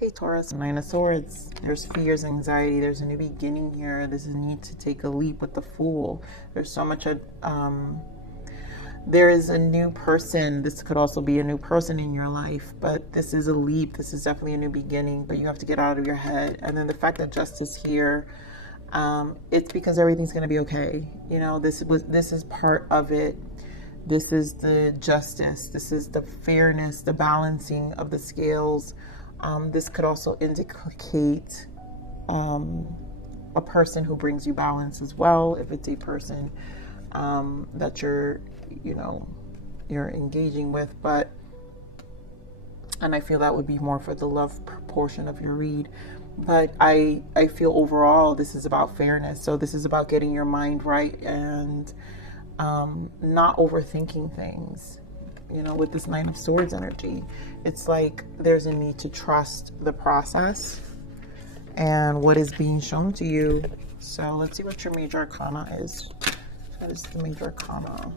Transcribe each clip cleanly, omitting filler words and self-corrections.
Hey Taurus, Nine of Swords. There's fears, anxiety. There's a new beginning here. There's a need to take a leap with the Fool. There's so much. There is a new person. This could also be a new person in your life, but this is a leap. This is definitely a new beginning. But you have to get out of your head. And then the fact that Justice here, it's because everything's going to be okay. You know, this is part of it. This is the justice. This is the fairness, the balancing of the scales. This could also indicate a person who brings you balance as well. If it's a person that you're engaging with, and I feel that would be more for the love portion of your read. But I feel overall this is about fairness. So this is about getting your mind right and not overthinking things. You know, with this Nine of Swords energy, it's like there's a need to trust the process and what is being shown to you. So let's see what your major arcana is. What is the major arcana?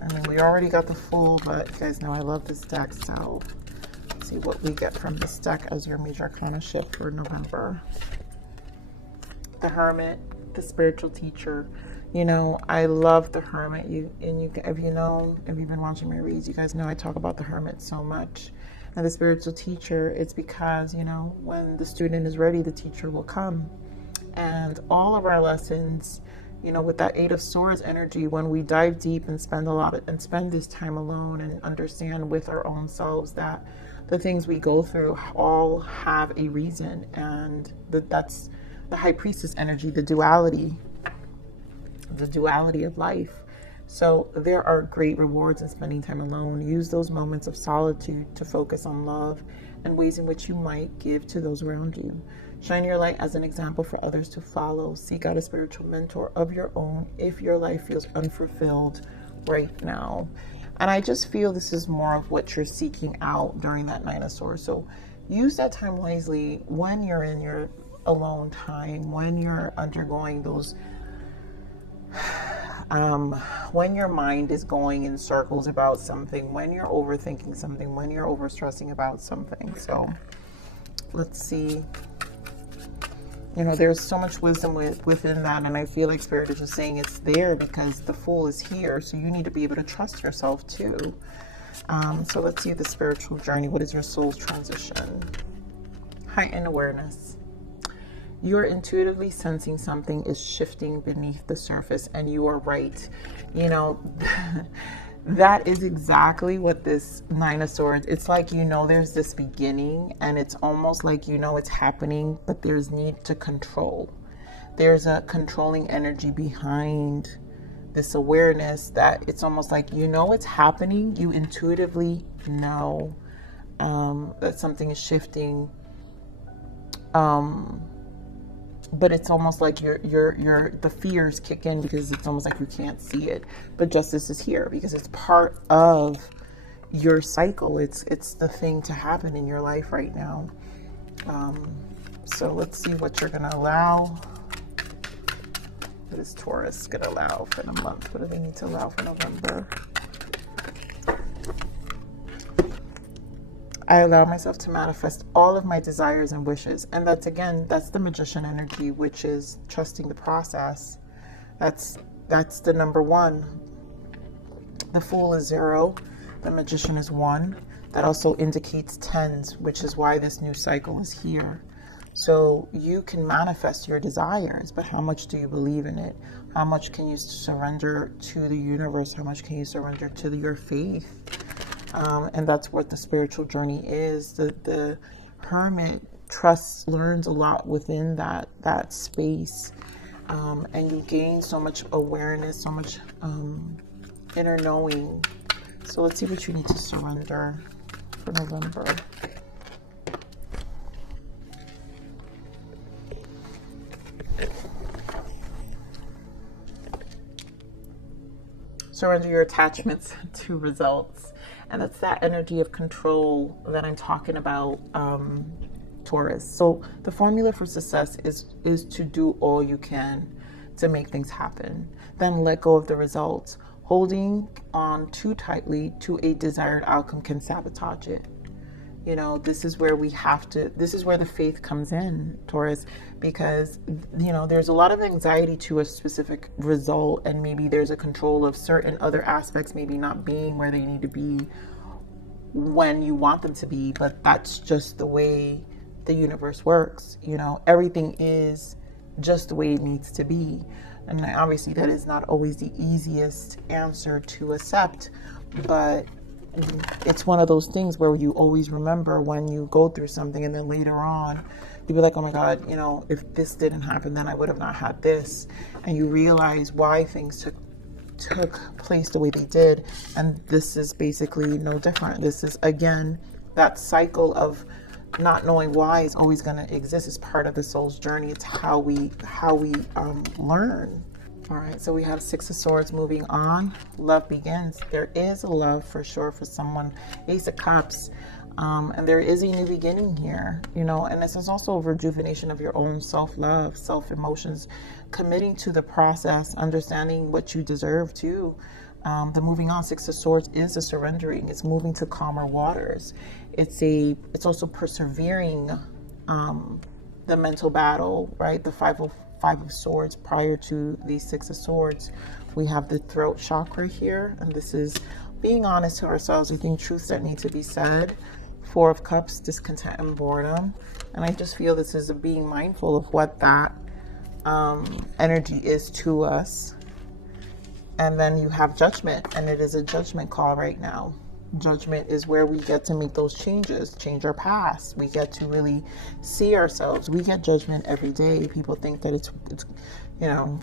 I mean, we already got the Fool, but you guys know I love this deck, so let's see what we get from this deck as your major arcana shift for November. The Hermit, the spiritual teacher. You know, I love the Hermit. If you've been watching my reads, you guys know I talk about the Hermit so much. And the spiritual teacher, it's because, you know, when the student is ready, the teacher will come. And all of our lessons, you know, with that Eight of Swords energy, when we dive deep and spend this time alone and understand with our own selves that the things we go through all have a reason, and that's the High Priestess energy, the duality of life. So there are great rewards in spending time alone. Use those moments of solitude to focus on love and ways in which you might give to those around you. Shine your light as an example for others to follow. Seek out a spiritual mentor of your own if your life feels unfulfilled right now. And I just feel this is more of what you're seeking out during that Nine of Swords. So use that time wisely when you're in your alone time, when you're undergoing those when your mind is going in circles about something, when you're overthinking something, when you're overstressing about something. So let's see. You know, there's so much wisdom within that, and I feel like Spirit is just saying it's there because the Fool is here, so you need to be able to trust yourself too. So let's see the spiritual journey. What is your soul's transition? Heightened awareness. You're intuitively sensing something is shifting beneath the surface, and you are right. You know, that is exactly what this Nine of Swords, it's like, you know, there's this beginning, and it's almost like, you know, it's happening, but there's need to control. There's a controlling energy behind this awareness that it's almost like, you know, it's happening. You intuitively know that something is shifting. But it's almost like the fears kick in because it's almost like you can't see it. But justice is here because it's part of your cycle. It's the thing to happen in your life right now. So let's see what you're going to allow. What is Taurus going to allow for the month? What do they need to allow for November? I allow myself to manifest all of my desires and wishes. And that's the Magician energy, which is trusting the process. That's the number one. The Fool is 0. The Magician is 1. That also indicates tens, which is why this new cycle is here. So you can manifest your desires, but how much do you believe in it? How much can you surrender to the universe? How much can you surrender to your faith? And that's what the spiritual journey is. The Hermit learns a lot within that space. And you gain so much awareness, so much inner knowing. So let's see what you need to surrender for November. Surrender your attachments to results. And that's that energy of control that I'm talking about, Taurus. So the formula for success is to do all you can to make things happen. Then let go of the results. Holding on too tightly to a desired outcome can sabotage it. You know, this is where we have to, this is where the faith comes in, Taurus, because, you know, there's a lot of anxiety to a specific result, and maybe there's a control of certain other aspects, maybe not being where they need to be when you want them to be, but that's just the way the universe works. You know, everything is just the way it needs to be. And obviously that is not always the easiest answer to accept, but it's one of those things where you always remember when you go through something, and then later on you'll be like, oh my God, you know, if this didn't happen, then I would have not had this. And you realize why things took place the way they did. And this is basically no different. This is, again, that cycle of not knowing why is always going to exist. It's part of the soul's journey. It's how we learn. All right, so we have Six of Swords. Moving on, love begins. There is a love for sure for someone. Ace of Cups, and there is a new beginning here, you know, and this is also a rejuvenation of your own self-love, self-emotions, committing to the process, understanding what you deserve too. The moving on, Six of Swords is a surrendering. It's moving to calmer waters. It's also persevering the mental battle, right? The Five of Swords prior to the Six of Swords. We have the throat chakra here, and this is being honest to ourselves. I think truths that need to be said. Four of Cups, discontent and boredom. And I just feel this is being mindful of what that energy is to us. And then you have Judgment, and it is a judgment call right now. Judgment is where we get to make those changes, change our past. We get to really see ourselves. We get judgment every day. People think that it's you know,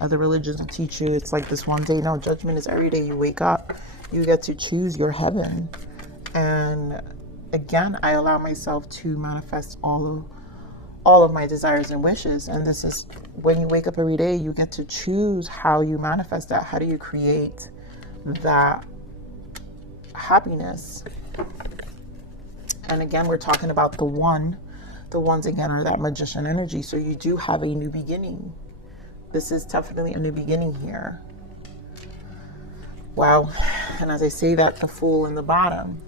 other religions will teach you it's like this one day. No, judgment is every day you wake up. You get to choose your heaven. And again, I allow myself to manifest all of my desires and wishes. And this is when you wake up every day, you get to choose how you manifest that. How do you create that happiness? And again, we're talking about the ones again are that magician energy. So you do have a new beginning. This is definitely a new beginning here. Wow. And as I say that, the Fool in the bottom,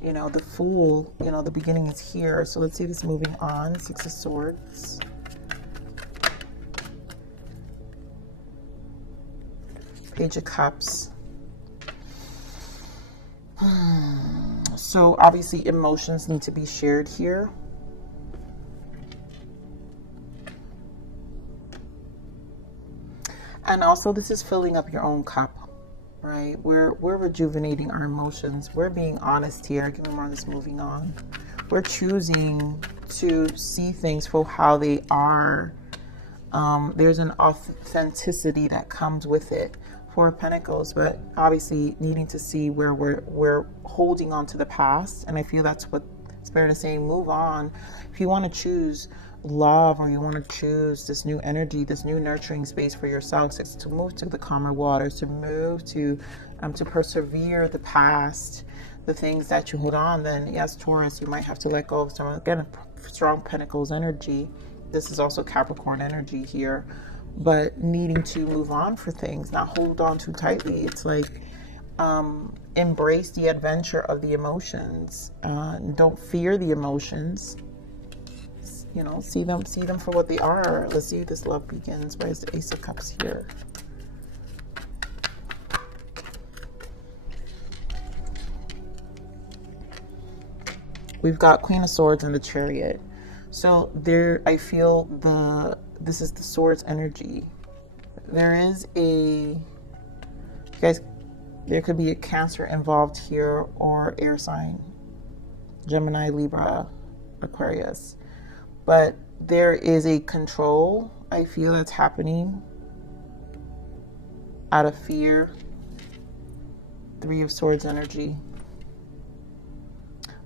you know, the Fool, you know, the beginning is here. So let's see this moving on. Six of Swords. Page of Cups. So obviously emotions need to be shared here. And also this is filling up your own cup, right? We're rejuvenating our emotions. We're being honest here. Give me more on this moving on. We're choosing to see things for how they are. There's an authenticity that comes with it. Four of Pentacles, but obviously needing to see where we're holding on to the past. And I feel that's what Spirit is saying. Move on. If you want to choose love, or you want to choose this new energy, this new nurturing space for yourself, it's to move to the calmer waters, to move to persevere the past, the things that you hold on, then yes, Taurus, you might have to let go of some, again, strong Pentacles energy. This is also Capricorn energy here, but needing to move on for things, not hold on too tightly. It's like embrace the adventure of the emotions. Don't fear the emotions. You know, see them for what they are. Let's see if this love begins. Where's the Ace of Cups here? We've got Queen of Swords and the Chariot. So there, I feel this is the Swords energy. There is you guys, there could be a Cancer involved here, or air sign, Gemini, Libra, Aquarius. But there is a control, I feel, that's happening out of fear. Three of Swords energy.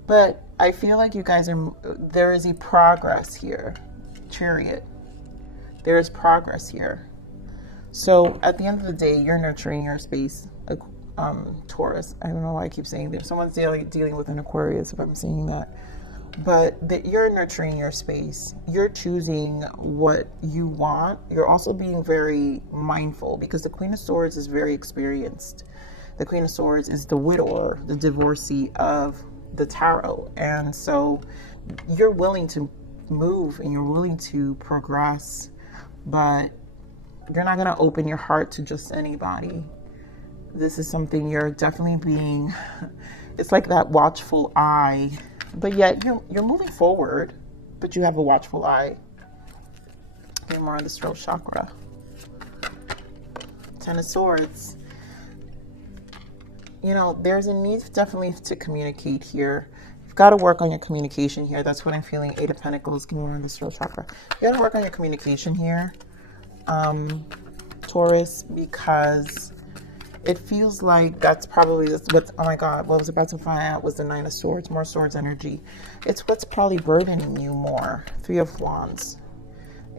But I feel like you guys there is a progress here. Chariot. There is progress here. So at the end of the day, you're nurturing your space, Taurus. I don't know why I keep saying that. Someone's dealing with an Aquarius if I'm saying that. But that you're nurturing your space. You're choosing what you want. You're also being very mindful, because the Queen of Swords is very experienced. The Queen of Swords is the widower, the divorcee of the tarot. And so you're willing to move and you're willing to progress, but you're not going to open your heart to just anybody. This is something you're definitely being, it's like that watchful eye, but yet you're moving forward, but you have a watchful eye. Get more on the throat chakra. Ten of Swords. You know, there's a need definitely to communicate here. You've got to work on your communication here. That's what I'm feeling. Eight of Pentacles. Give me more on the throat chakra. You got to work on your communication here, Taurus, because it feels like that's probably what, oh my God, what I was about to find out was the Nine of Swords, more swords energy. It's what's probably burdening you more. Three of Wands.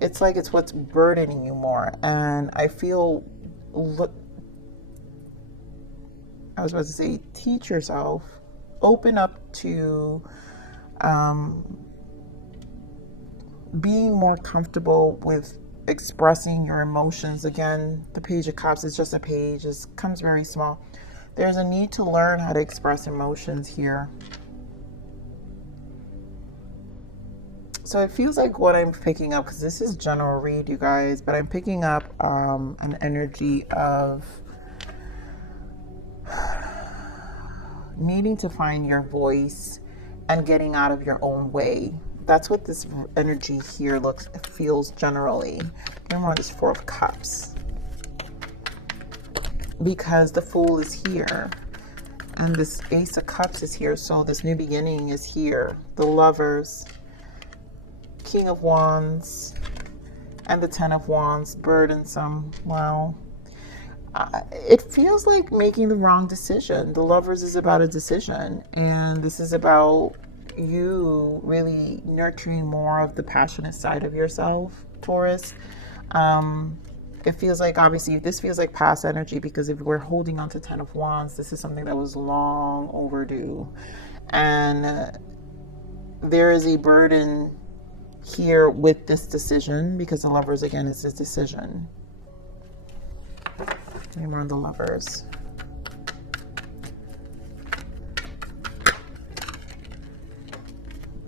It's like it's what's burdening you more. And I feel, I was about to say, teach yourself, open up to being more comfortable with expressing your emotions. Again, the Page of Cups is just a page. It comes very small. There's a need to learn how to express emotions here. So it feels like what I'm picking up, because this is general read, you guys, but I'm picking up an energy of needing to find your voice and getting out of your own way. That's what this energy here feels generally. Give me more of this Four of Cups, because the Fool is here and this Ace of Cups is here. So this new beginning is here. The Lovers, King of Wands, and the Ten of Wands. Burdensome. Wow. It feels like making the wrong decision. The Lovers is about a decision, and this is about you really nurturing more of the passionate side of yourself, Taurus. It feels like, obviously, this feels like past energy, because if we're holding on to Ten of Wands, this is something that was long overdue. And there is a burden here with this decision, because the Lovers, again, is this decision. Any more on the Lovers?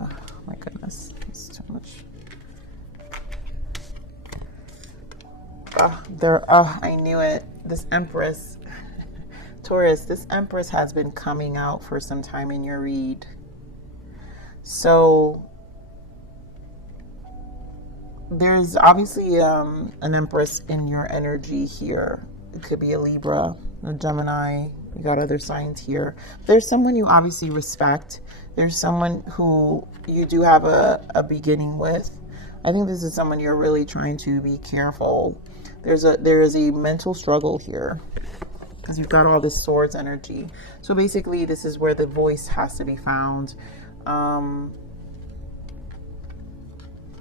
Oh my goodness, it's too much. I knew it. This Empress, Taurus, this Empress has been coming out for some time in your read. So there's obviously an Empress in your energy here. It could be a Libra, a Gemini. You got other signs here. There's someone you obviously respect. There's someone who you do have a beginning with. I think this is someone you're really trying to be careful. There is a mental struggle here, because you've got all this Swords energy. So basically, this is where the voice has to be found.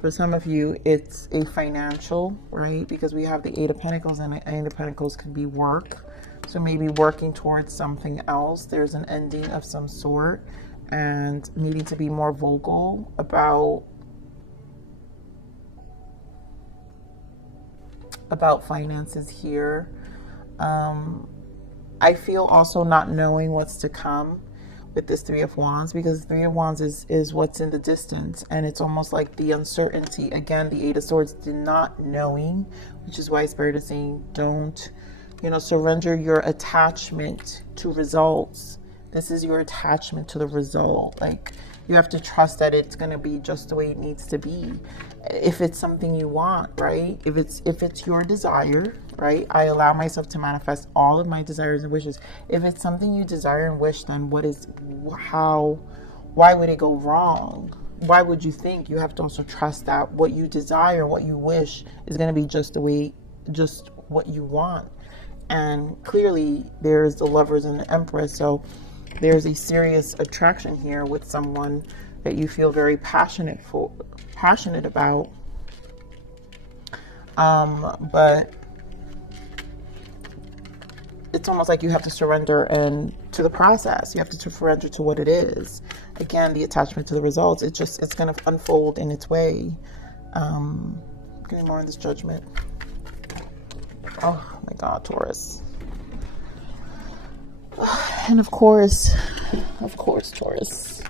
For some of you, it's a financial, right? Because we have the Eight of Pentacles, and the Eight of Pentacles could be work. So maybe working towards something else. There's an ending of some sort, and needing to be more vocal about finances here. I feel also not knowing what's to come with this Three of Wands, because Three of Wands is what's in the distance, and it's almost like the uncertainty. Again, the Eight of Swords, the not knowing, which is why Spirit is saying don't, surrender your attachment to results. This is your attachment to the result. Like, you have to trust that it's going to be just the way it needs to be. If it's something you want, right? If it's your desire, right? I allow myself to manifest all of my desires and wishes. If it's something you desire and wish, then why would it go wrong? Why would you think? You have to also trust that what you desire, what you wish, is going to be just what you want. And clearly there's the Lovers and the Empress. So there's a serious attraction here with someone that you feel very passionate about. But it's almost like you have to surrender to the process. You have to surrender to what it is. Again, the attachment to the results, it's going to unfold in its way. Give me more on this Judgment. Oh my God, Taurus. And of course, Taurus.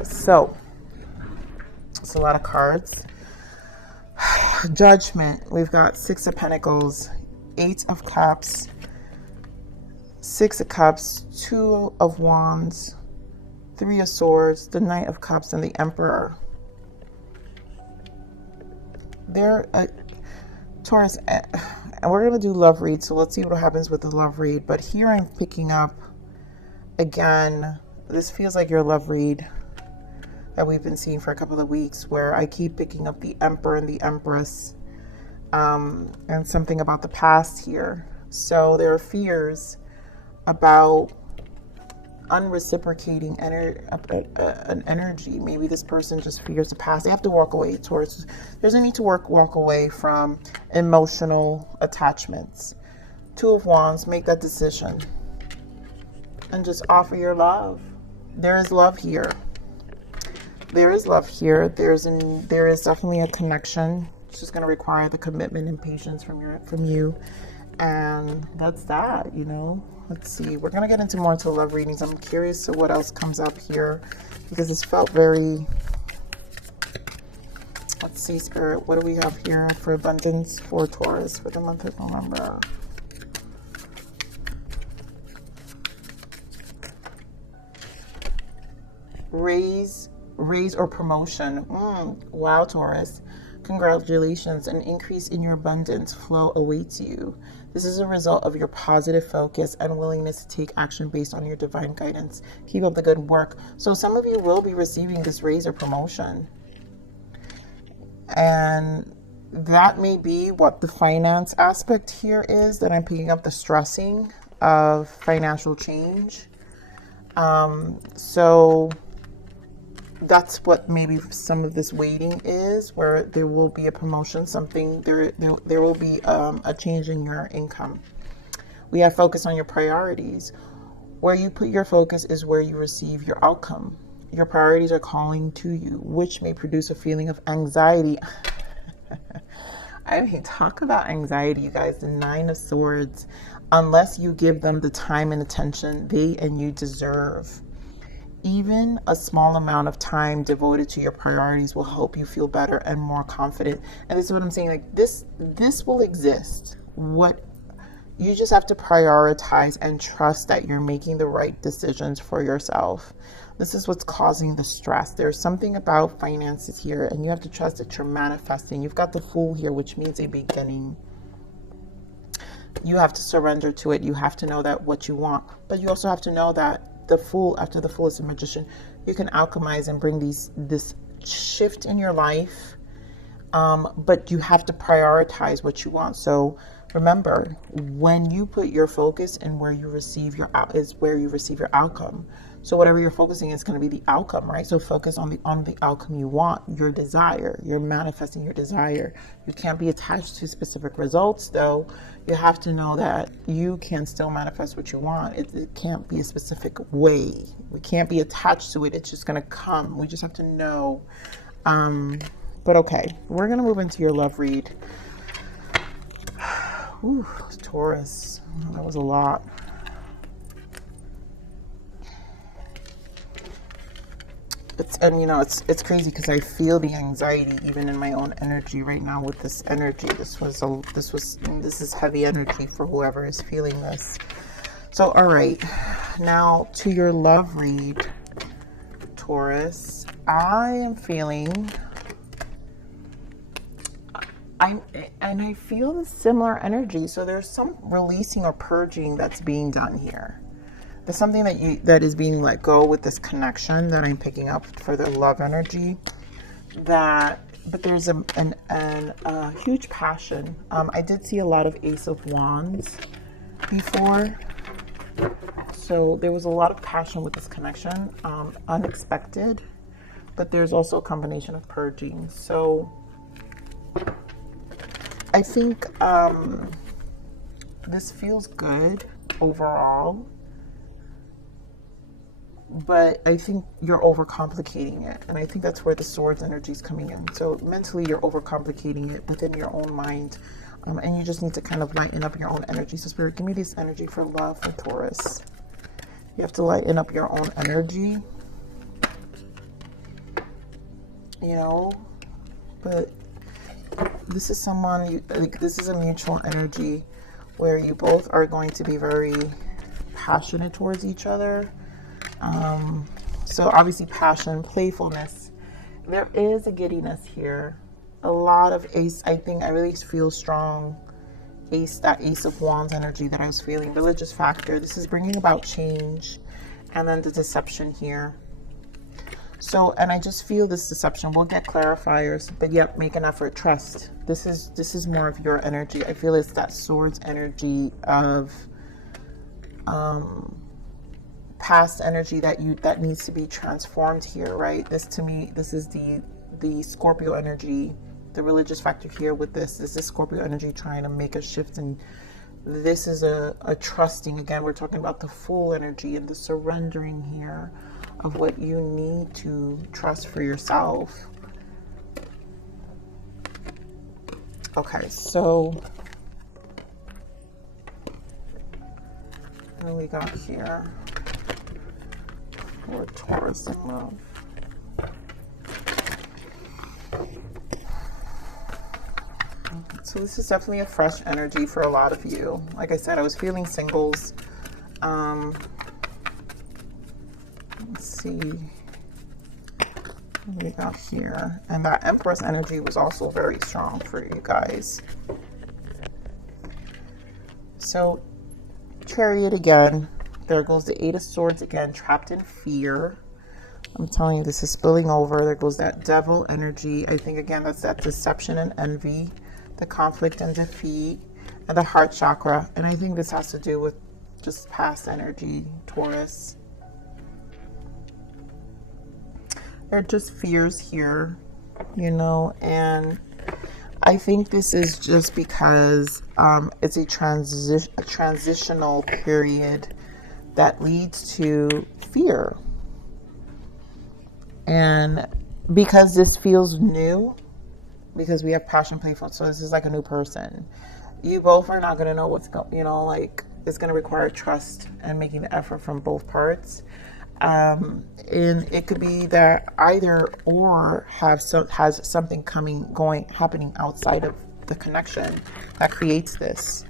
Taurus. So it's a lot of cards. Judgment. We've got 6 of Pentacles, 8 of Cups, 6 of Cups, 2 of Wands, 3 of Swords, the Knight of Cups, and the Emperor. Taurus, and we're going to do love read, so let's see what happens with the love read. But here I'm picking up, again, this feels like your love read that we've been seeing for a couple of weeks, where I keep picking up the Emperor and the Empress, and something about the past here. So there are fears about unreciprocating an energy. Maybe this person just fears the past. They have to walk away, Taurus. There's a need to walk away from emotional attachments. 2 of Wands, make that decision and just offer your love. There is love here. There is love here. There is definitely a connection. It's just going to require the commitment and patience from you, and that's that. You know. Let's see. We're going to get into more into love readings. I'm curious to what else comes up here, because this felt very. Let's see, Spirit. What do we have here for abundance for Taurus for the month of November? Raise or promotion. Wow, Taurus. Congratulations. An increase in your abundance flow awaits you. This is a result of your positive focus and willingness to take action based on your divine guidance. Keep up the good work. So some of you will be receiving this raise or promotion. And that may be what the finance aspect here is, that I'm picking up the stressing of financial change. So that's what maybe some of this waiting is, where there will be a promotion, something, there will be a change in your income. We have focus on your priorities. Where you put your focus is where you receive your outcome. Your priorities are calling to you, which may produce a feeling of anxiety. I mean, talk about anxiety, you guys. The 9 of Swords. Unless you give them the time and attention they and you deserve. Even a small amount of time devoted to your priorities will help you feel better and more confident. And this is what I'm saying, like this will exist. What you just have to prioritize and trust that you're making the right decisions for yourself. This is what's causing the stress. There's something about finances here, and you have to trust that you're manifesting. You've got the Fool here, which means a beginning. You have to surrender to it. You have to know that what you want, but you also have to know that the Fool, after the Fool is a magician, you can alchemize and bring this shift in your life, but you have to prioritize what you want. So remember, when you put your focus in where you receive your outcome. So whatever you're focusing is going to be the outcome, right? So focus on the outcome you want, your desire. You're manifesting your desire. You can't be attached to specific results, though. You have to know that you can still manifest what you want. It can't be a specific way. We can't be attached to it. It's just going to come. We just have to know. But okay, we're going to move into your love read. Ooh, Taurus. That was a lot. It's crazy because I feel the anxiety even in my own energy right now with this energy. This is heavy energy for whoever is feeling this. So, all right, now to your love read, Taurus. I am feeling, I feel the similar energy. So there's some releasing or purging that's being done here. There's something that is being let go with this connection that I'm picking up for the love energy. But there's a huge passion. I did see a lot of Ace of Wands before. So there was a lot of passion with this connection, unexpected, but there's also a combination of purging. So I think this feels good overall, but I think you're overcomplicating it. And I think that's where the Swords energy is coming in. So mentally you're overcomplicating it within your own mind. And you just need to kind of lighten up your own energy. So Spirit, give me this energy for love for Taurus. You have to lighten up your own energy. you know, but this is someone, like, this is a mutual energy where you both are going to be very passionate towards each other. So obviously passion, playfulness. There is a giddiness here. A lot of ace, I think I really feel strong ace, that ace of wands energy that I was feeling. Religious factor. This is bringing about change. And then the deception here. So, and I just feel this deception. We'll get clarifiers, but yep, make an effort, trust. This is more of your energy. I feel it's that swords energy of past energy that needs to be transformed here, right? This, to me, this is the Scorpio energy, the religious factor here with this. This is Scorpio energy trying to make a shift, and this is a trusting. Again, we're talking about the Fool energy and the surrendering here of what you need to trust for yourself. Okay, so what do we got here for Taurus in love? So this is definitely a fresh energy for a lot of you. Like I said, I was feeling singles. Let's see what we got here. And that Empress energy was also very strong for you guys. So Chariot again. There goes the Eight of Swords again, trapped in fear. I'm telling you, this is spilling over. There goes that Devil energy. I think, again, that's that deception and envy, the conflict and defeat, and the heart chakra. And I think this has to do with just past energy, Taurus. There are just fears here, you know, and I think this is just because it's a transitional period that leads to fear. And because this feels new, because we have passion, playful, so this is like a new person. You both are not going to know what's going, you know, like, it's going to require trust and making the effort from both parts. And it could be that either or has something happening outside of the connection that creates this.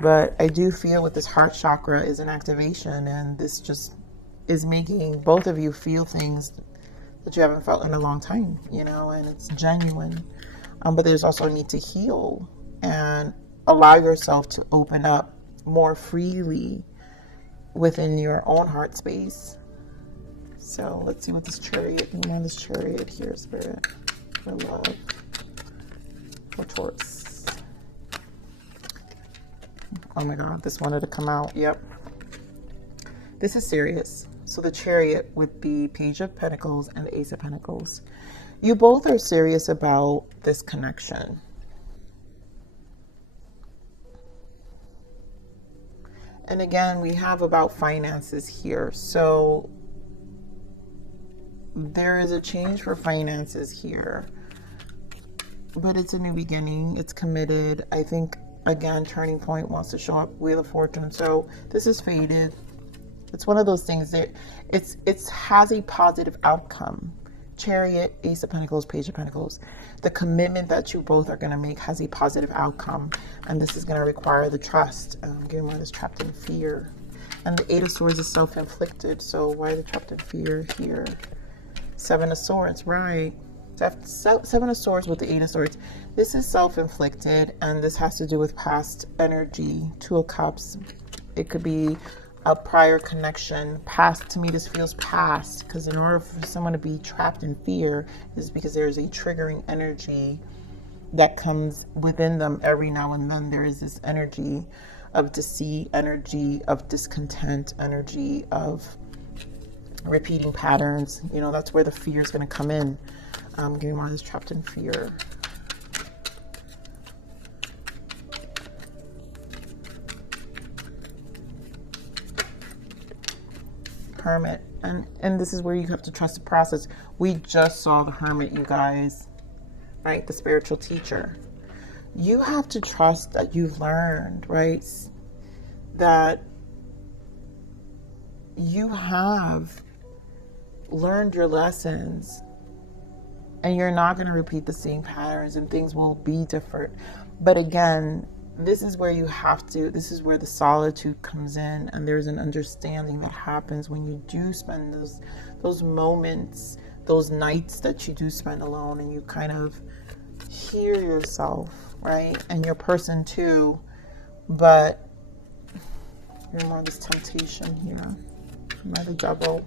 But I do feel with this heart chakra is an activation, and this just is making both of you feel things that you haven't felt in a long time, you know, and it's genuine. But there's also a need to heal and allow yourself to open up more freely within your own heart space. So let's see what this Chariot, this Chariot here, Spirit, for love, for Taurus. Oh my God, this wanted to come out. Yep. This is serious. So the Chariot with the Page of Pentacles and the Ace of Pentacles. You both are serious about this connection. And again, we have about finances here. So there is a change for finances here. But it's a new beginning. It's committed. I think, again, turning point wants to show up. Wheel of Fortune. So this is faded. It's one of those things that it has a positive outcome. Chariot, Ace of Pentacles, Page of Pentacles. The commitment that you both are going to make has a positive outcome. And this is going to require the trust. Again, one is trapped in fear. And the Eight of Swords is self-inflicted. So why are they trapped in fear here? Seven of Swords, right. Seven of Swords with the Eight of Swords. This is self-inflicted, and this has to do with past energy. Two of Cups. It could be a prior connection. Past, to me, this feels past, because in order for someone to be trapped in fear is because there's a triggering energy that comes within them every now and then. There is this energy of deceit, energy of discontent, energy of repeating patterns. You know, that's where the fear is going to come in. Getting one is trapped in fear. Hermit. And this is where you have to trust the process. We just saw the Hermit, you guys, right? The spiritual teacher. You have to trust that you've learned, right? That you have learned your lessons, And you're not going to repeat the same patterns, and things will be different. But again, this is where you have to, this is where the solitude comes in, and there's an understanding that happens when you do spend those moments, those nights that you do spend alone, and you kind of hear yourself, right? And your person too. But you're more this temptation here. By the devil.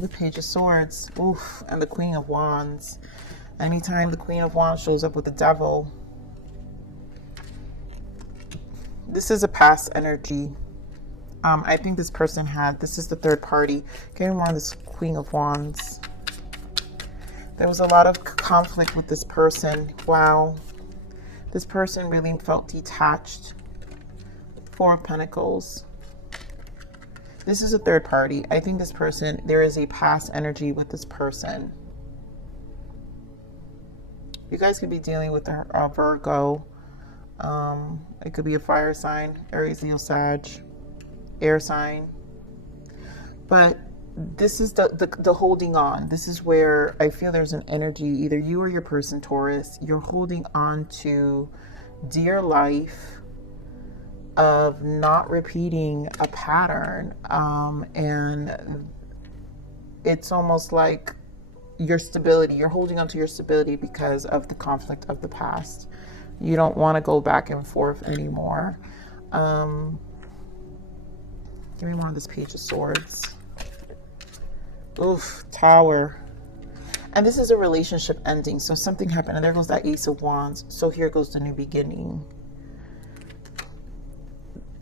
The Page of Swords. Oof. And the Queen of Wands. Anytime the Queen of Wands shows up with the devil, this is a past energy. I think this person had, this is the third party. Getting more on this Queen of Wands. There was a lot of conflict with this person. Wow. This person really felt detached. Four of Pentacles. This is a third party. I think this person, there is a past energy with this person. You guys could be dealing with a Virgo. It could be a fire sign, Aries, Leo, Sag, air sign. But this is the holding on. This is where I feel there's an energy, either you or your person, Taurus, you're holding on to dear life of not repeating a pattern. And it's almost like your stability. You're holding on to your stability because of the conflict of the past. You don't want to go back and forth anymore. Give me more of this Page of Swords. Oof, Tower. And this is a relationship ending. So something happened, and there goes that Ace of Wands. So here goes the new beginning.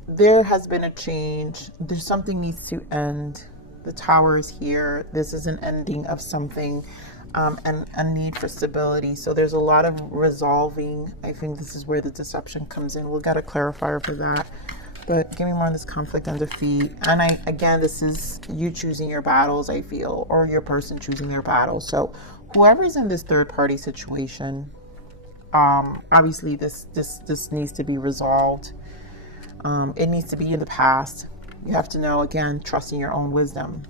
There has been a change. There's something needs to end. The Tower is here. This is an ending of something, and a need for stability. So there's a lot of resolving. I think this is where the deception comes in. We'll get a clarifier for that. But give me more on this conflict and defeat. And again, this is you choosing your battles, I feel, or your person choosing their battles. So whoever's in this third party situation, obviously this needs to be resolved. It needs to be in the past. You have to know, again, trusting your own wisdom.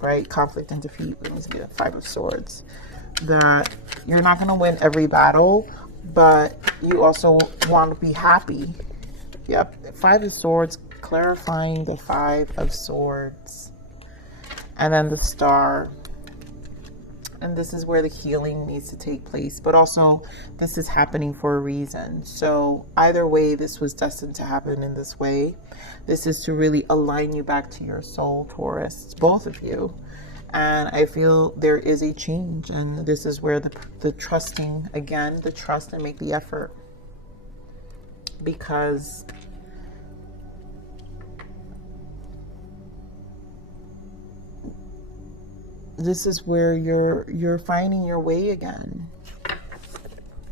Right? Conflict and defeat. Let me get a Five of Swords. That you're not going to win every battle, but you also want to be happy. Yep. Five of Swords, clarifying the Five of Swords. And then the Star. And this is where the healing needs to take place. But also, this is happening for a reason. So either way, this was destined to happen in this way. This is to really align you back to your soul, Taurus. Both of you. And I feel there is a change. And this is where the trusting, again, the trust and make the effort. Because this is where you're finding your way again.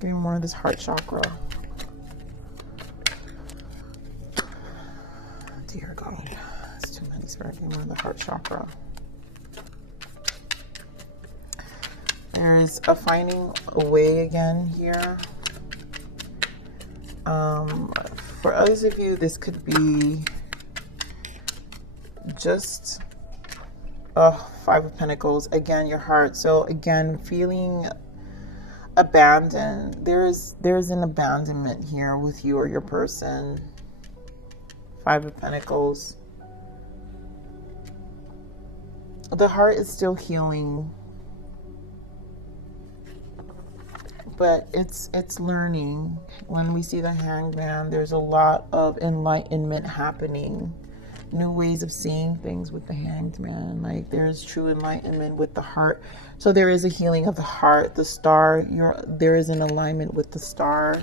Give me more of this heart chakra. Dear God, it's too many. Sorry, give me more of the heart chakra. There's a finding a way again here. For others of you, this could be just Five of Pentacles. Again, your heart. So again, feeling abandoned. There's an abandonment here with you or your person. Five of Pentacles. The heart is still healing, but it's learning. When we see the Hangman, there's a lot of enlightenment happening. New ways of seeing things with the Hanged Man. Like, there's true enlightenment with the heart. So there is a healing of the heart. The Star, there is an alignment with the Star.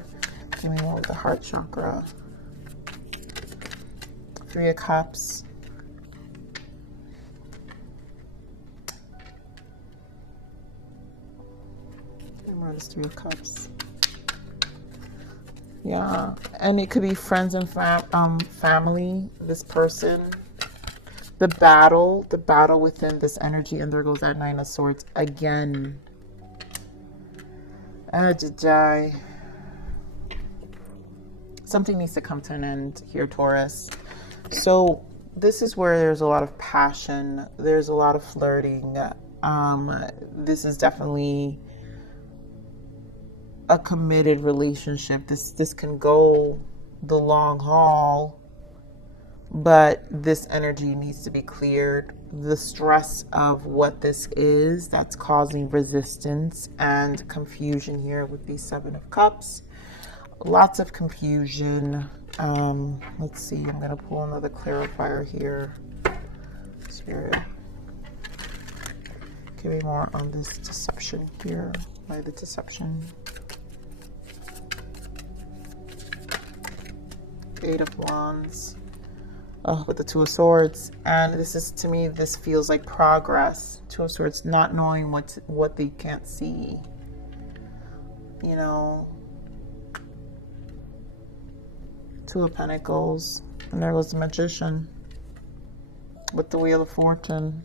Give me more with the heart chakra. Three of Cups. Give me more of this Three of Cups. Yeah, and it could be friends and family, this person. The battle within this energy, and there goes that Nine of Swords again. Something needs to come to an end here, Taurus. So this is where there's a lot of passion. There's a lot of flirting. This is definitely a committed relationship. This can go the long haul, but this energy needs to be cleared. The stress of what this is that's causing resistance and confusion here with the Seven of Cups. Lots of confusion. Let's see, I'm going to pull another clarifier here. Spirit, give me more on this deception here. Why the deception? Eight of Wands. With the Two of Swords. And this is, to me, this feels like progress. Two of Swords, not knowing what they can't see. You know, Two of Pentacles, and there was the Magician with the Wheel of Fortune.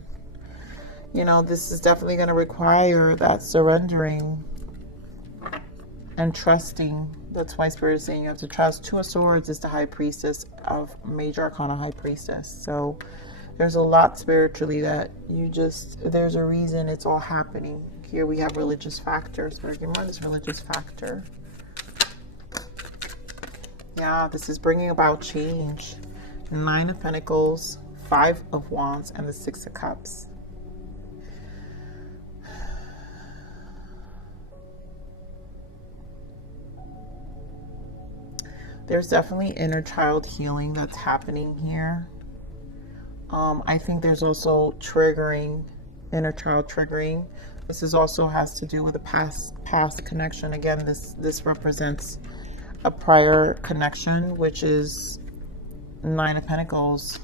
You know, this is definitely going to require that surrendering and trusting. That's why Spirit is saying you have to trust. Two of Swords is the High Priestess of Major Arcana High Priestess. So there's a lot spiritually that there's a reason it's all happening. Here we have religious factors. Spirit, give me this religious factor. Yeah, this is bringing about change. Nine of Pentacles, Five of Wands, and the Six of Cups. There's definitely inner child healing that's happening here. I think there's also inner child triggering. This is also has to do with a past connection. Again, this represents a prior connection, which is Nine of Pentacles.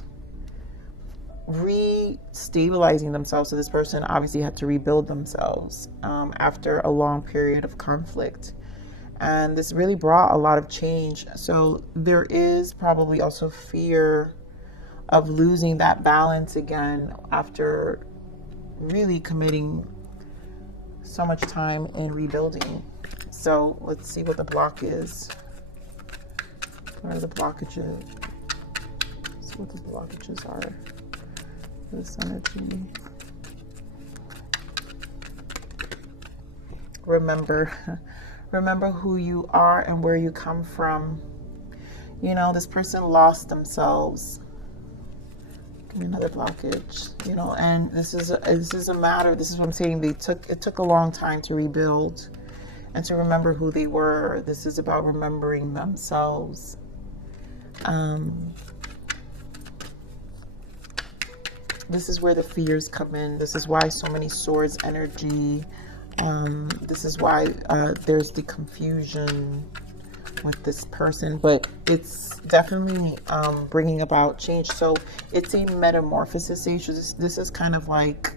Re-stabilizing themselves. So this person obviously had to rebuild themselves after a long period of conflict. And this really brought a lot of change. So there is probably also fear of losing that balance again after really committing so much time in rebuilding. So let's see what the block is. What are the blockages? Let's see what the blockages are. This energy. Remember who you are and where you come from. You know, this person lost themselves. Give me another blockage. You know, and this is a matter. This is what I'm saying. It took a long time to rebuild and to remember who they were. This is about remembering themselves. This is where the fears come in. This is why so many swords energy. This is why there's the confusion with this person, but it's definitely bringing about change. So it's a metamorphosis stage. This is kind of like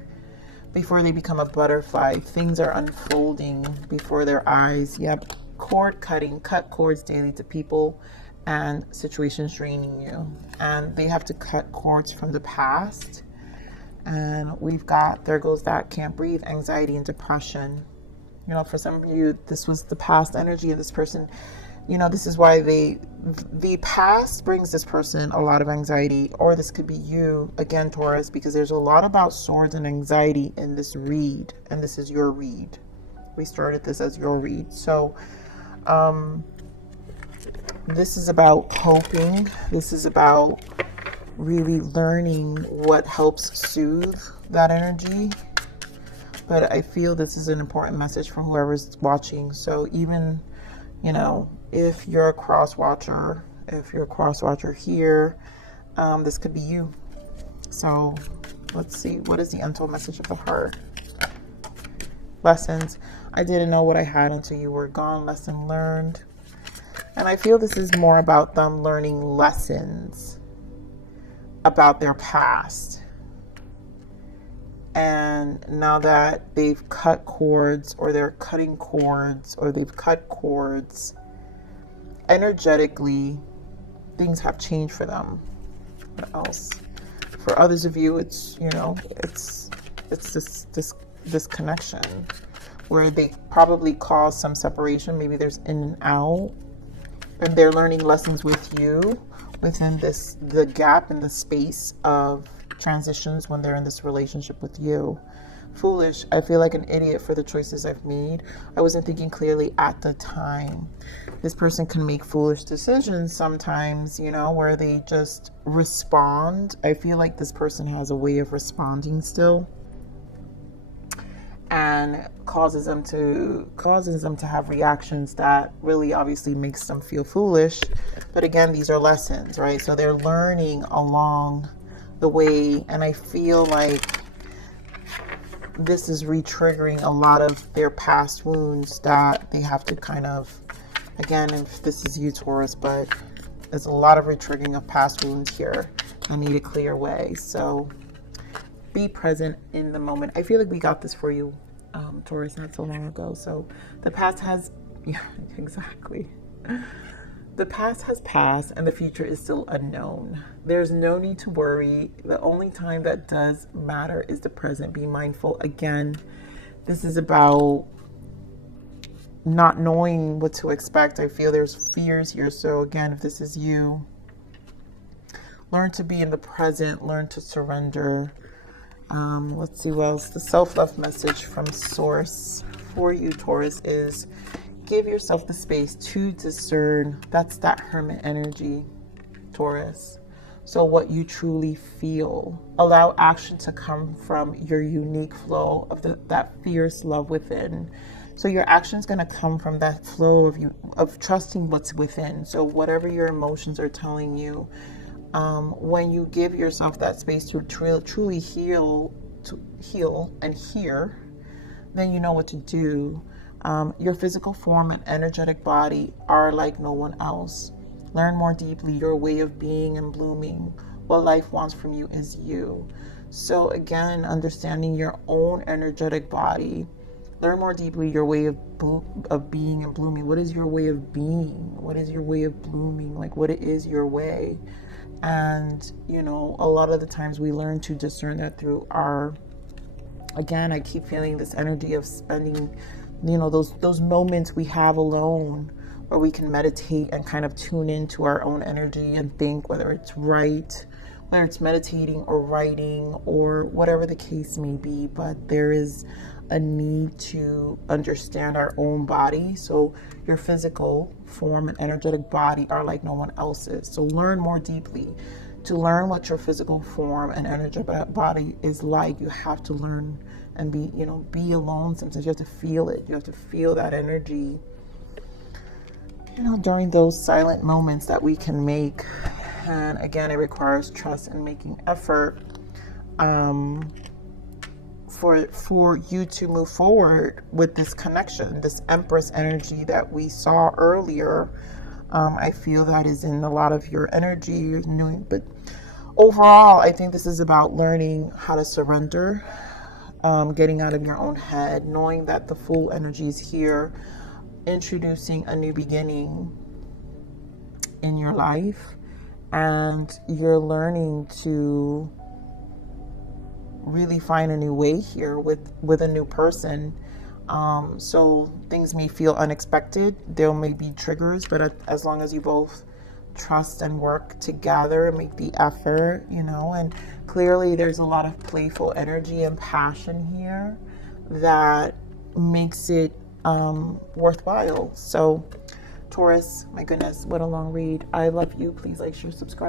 before they become a butterfly. Things are unfolding before their eyes. Yep. Cord cutting. Cut cords daily to people and situations draining you. And they have to cut cords from the past. And we've got, there goes that can't breathe, anxiety and depression. You know, for some of you, this was the past energy of this person. You know, this is why the past brings this person a lot of anxiety, or this could be you, again, Taurus, because there's a lot about swords and anxiety in this read, and this is your read. We started this as your read. So, this is about coping. This is about really learning what helps soothe that energy. But I feel this is an important message for whoever's watching. So even, you know, if you're a cross watcher here, this could be you. So let's see, what is the untold message of the heart? Lessons. I didn't know what I had until you were gone. Lesson learned. And I feel this is more about them learning lessons about their past. And now that they've cut cords, or they're cutting cords, or they've cut cords, energetically, things have changed for them. What else? For others of you, it's, you know, it's this connection where they probably caused some separation. Maybe there's in and out. And they're learning lessons with you within the gap and the space of transitions when they're in this relationship with you. Foolish. I feel like an idiot for the choices I've made. I wasn't thinking clearly at the time. This person can make foolish decisions sometimes, you know, where they just respond. I feel like this person has a way of responding still, and causes them to have reactions that really obviously makes them feel foolish. But again, these are lessons, right? So they're learning along the way, and I feel like this is re-triggering a lot of their past wounds that they have to kind of, again, if this is you, Taurus, but there's a lot of re-triggering of past wounds here. I need a clear way. So be present in the moment. I feel like we got this for you, Taurus, not so long ago. So the past has, yeah, exactly. The past has passed and the future is still unknown. There's no need to worry. The only time that does matter is the present. Be mindful. Again, this is about not knowing what to expect. I feel there's fears here. So again, if this is you, learn to be in the present, learn to surrender. Let's see what else. The self-love message from Source for you, Taurus, is give yourself the space to discern. That's that hermit energy, Taurus. So what you truly feel. Allow action to come from your unique flow of that fierce love within. So your action's going to come from that flow of trusting what's within. So whatever your emotions are telling you, when you give yourself that space to truly heal and hear, then you know what to do. Your physical form and energetic body are like no one else. Learn more deeply your way of being and blooming. What life wants from you is you. So again, understanding your own energetic body. Learn more deeply your way of being and blooming. What is your way of being? What is your way of blooming? Like, what is your way? And, you know, a lot of the times we learn to discern that through again, I keep feeling this energy of spending, you know, those moments we have alone where we can meditate and kind of tune into our own energy and think, whether it's meditating or writing or whatever the case may be. But there is a need to understand our own body. So your physical form and energetic body are like no one else's. So learn more deeply. To learn what your physical form and energetic body is like, you have to learn and be alone. Sometimes you have to feel it. You have to feel that energy, you know, during those silent moments that we can make. And again, it requires trust and making effort for you to move forward with this connection, this Empress energy that we saw earlier. I feel that is in a lot of your energy, but overall, I think this is about learning how to surrender, getting out of your own head, knowing that the full energy is here, introducing a new beginning in your life, and you're learning to really find a new way here with a new person. So things may feel unexpected. There may be triggers, but as long as you both trust and work together and make the effort, you know, and clearly there's a lot of playful energy and passion here that makes it worthwhile. So Taurus, my goodness, what a long read. I love you. Please like, share, subscribe.